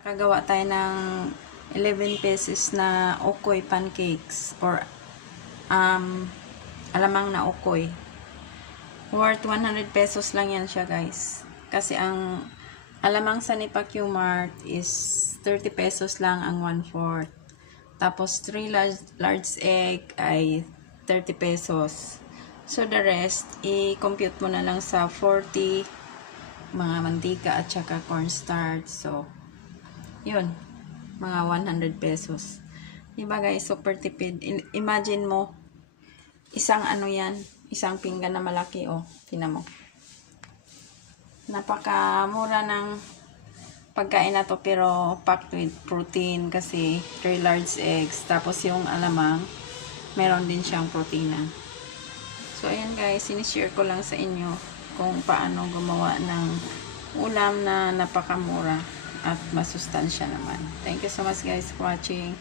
Nakagawa tayo ng 11 pesos na okoy pancakes or alamang na okoy. Worth 100 pesos lang yan siya, guys. Kasi ang alamang sa Nipa Q-Mart is 30 pesos lang ang 1/4. Tapos 3 large egg ay 30 pesos. So the rest, i-compute mo na lang sa 40 mga mantika at saka cornstarch. So yun, mga 100 pesos. Diba guys, super tipid. Imagine mo, isang ano yan, isang pinggan na malaki, oh, tinan mo. Napakamura ng pagkain na to, pero packed with protein kasi 3 large eggs. Tapos yung alamang, meron din siyang protina. So ayan guys, sinishare ko lang sa inyo kung paano gumawa ng ulam na napakamura at masustansya naman. Thank you so much guys for watching.